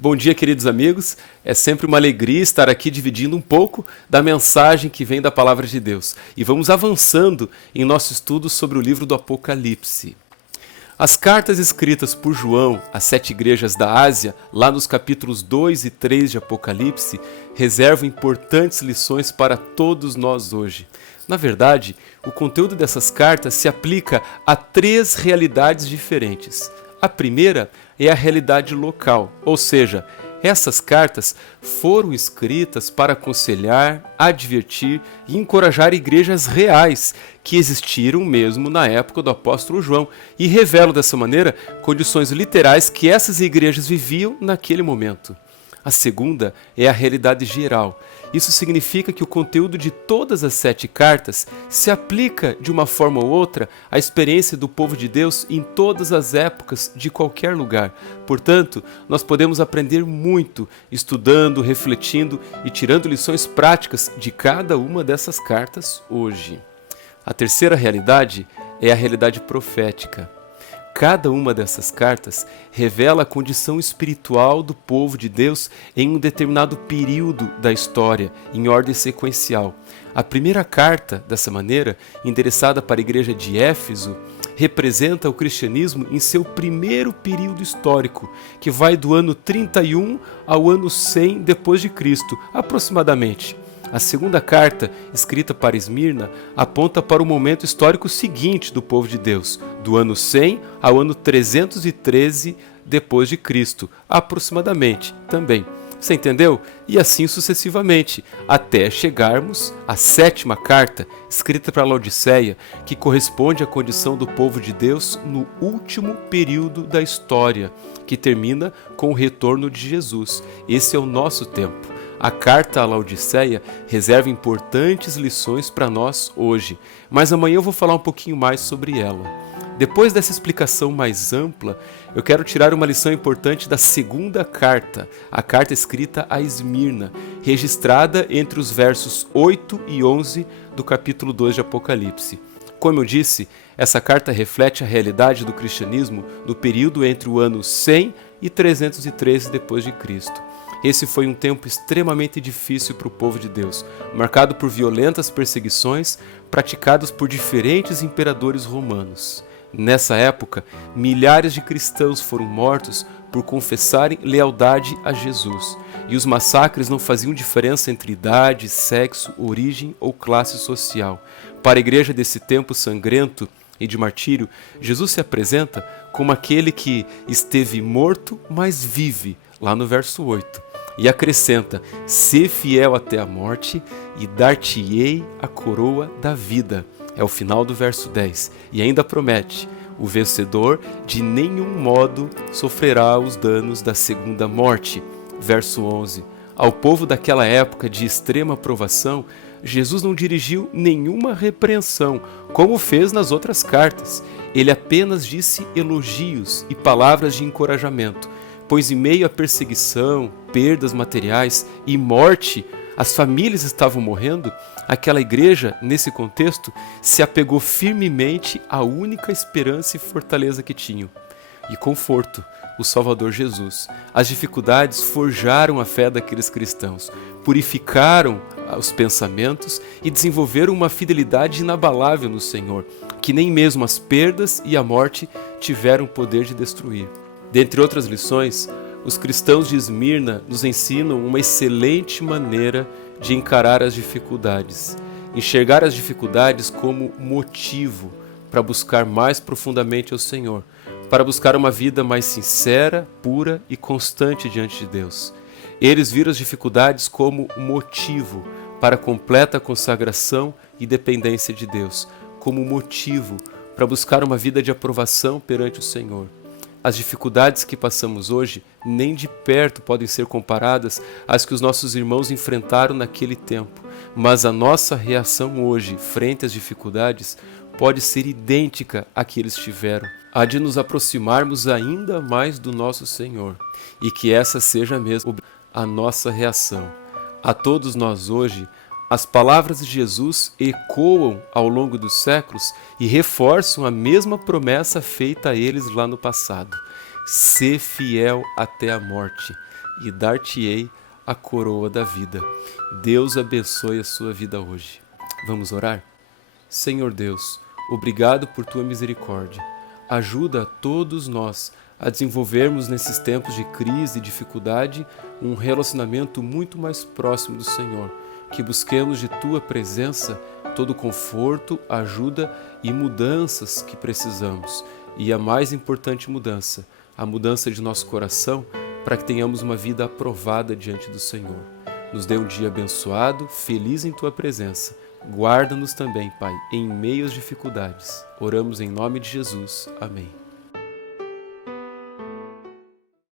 Bom dia, queridos amigos. É sempre uma alegria estar aqui dividindo um pouco da mensagem que vem da Palavra de Deus. E vamos avançando em nosso estudo sobre o livro do Apocalipse. As cartas escritas por João às 7 igrejas da Ásia, lá nos capítulos 2 e 3 de Apocalipse, reservam importantes lições para todos nós hoje. Na verdade, o conteúdo dessas cartas se aplica a 3 realidades diferentes. A primeira é a realidade local, ou seja, essas cartas foram escritas para aconselhar, advertir e encorajar igrejas reais que existiram mesmo na época do apóstolo João e revelam dessa maneira condições literais que essas igrejas viviam naquele momento. A segunda é a realidade geral. Isso significa que o conteúdo de todas as 7 cartas se aplica de uma forma ou outra à experiência do povo de Deus em todas as épocas, de qualquer lugar. Portanto, nós podemos aprender muito estudando, refletindo e tirando lições práticas de cada uma dessas cartas hoje. A terceira realidade é a realidade profética. Cada uma dessas cartas revela a condição espiritual do povo de Deus em um determinado período da história, em ordem sequencial. A primeira carta, dessa maneira, endereçada para a igreja de Éfeso, representa o cristianismo em seu primeiro período histórico, que vai do ano 31 ao ano 100 depois de Cristo, aproximadamente. A segunda carta, escrita para Esmirna, aponta para o momento histórico seguinte do povo de Deus, do ano 100 ao ano 313 depois de Cristo, aproximadamente também. Você entendeu? E assim sucessivamente, até chegarmos à 7ª carta, escrita para Laodiceia, que corresponde à condição do povo de Deus no último período da história, que termina com o retorno de Jesus. Esse é o nosso tempo. A carta à Laodiceia reserva importantes lições para nós hoje, mas amanhã eu vou falar um pouquinho mais sobre ela. Depois dessa explicação mais ampla, eu quero tirar uma lição importante da segunda carta, a carta escrita a Esmirna, registrada entre os versos 8 e 11 do capítulo 2 de Apocalipse. Como eu disse, essa carta reflete a realidade do cristianismo no período entre o ano 100 e 313 depois de Cristo. Esse foi um tempo extremamente difícil para o povo de Deus, marcado por violentas perseguições praticadas por diferentes imperadores romanos. Nessa época, milhares de cristãos foram mortos por confessarem lealdade a Jesus, e os massacres não faziam diferença entre idade, sexo, origem ou classe social. Para a igreja desse tempo sangrento e de martírio, Jesus se apresenta como aquele que esteve morto, mas vive, lá no verso 8. E acrescenta: "Sê fiel até a morte, e dar-te-ei a coroa da vida." É o final do verso 10. E ainda promete: "O vencedor de nenhum modo sofrerá os danos da segunda morte." Verso 11. Ao povo daquela época de extrema provação, Jesus não dirigiu nenhuma repreensão, como fez nas outras cartas. Ele apenas disse elogios e palavras de encorajamento, pois em meio à perseguição, perdas materiais e morte, as famílias estavam morrendo. Aquela igreja, nesse contexto, se apegou firmemente à única esperança e fortaleza que tinham, e conforto, o Salvador Jesus. As dificuldades forjaram a fé daqueles cristãos, purificaram os pensamentos e desenvolveram uma fidelidade inabalável no Senhor, que nem mesmo as perdas e a morte tiveram poder de destruir. Dentre outras lições, os cristãos de Esmirna nos ensinam uma excelente maneira de encarar as dificuldades. Enxergar as dificuldades como motivo para buscar mais profundamente ao Senhor, para buscar uma vida mais sincera, pura e constante diante de Deus. Eles viram as dificuldades como motivo para a completa consagração e dependência de Deus, como motivo para buscar uma vida de aprovação perante o Senhor. As dificuldades que passamos hoje nem de perto podem ser comparadas às que os nossos irmãos enfrentaram naquele tempo, mas a nossa reação hoje frente às dificuldades pode ser idêntica à que eles tiveram. Há de nos aproximarmos ainda mais do nosso Senhor, e que essa seja mesmo a nossa reação. A todos nós hoje, as palavras de Jesus ecoam ao longo dos séculos e reforçam a mesma promessa feita a eles lá no passado: "Sê fiel até a morte." e dar-te-ei a coroa da vida. Deus abençoe a sua vida hoje. Vamos orar? Senhor Deus, obrigado por tua misericórdia. Ajuda a todos nós a desenvolvermos nesses tempos de crise e dificuldade um relacionamento muito mais próximo do Senhor, que busquemos de tua presença todo o conforto, ajuda e mudanças que precisamos. E a mais importante mudança, a mudança de nosso coração, para que tenhamos uma vida aprovada diante do Senhor. Nos dê um dia abençoado, feliz em tua presença. Guarda-nos também, Pai, em meio às dificuldades. Oramos em nome de Jesus. Amém.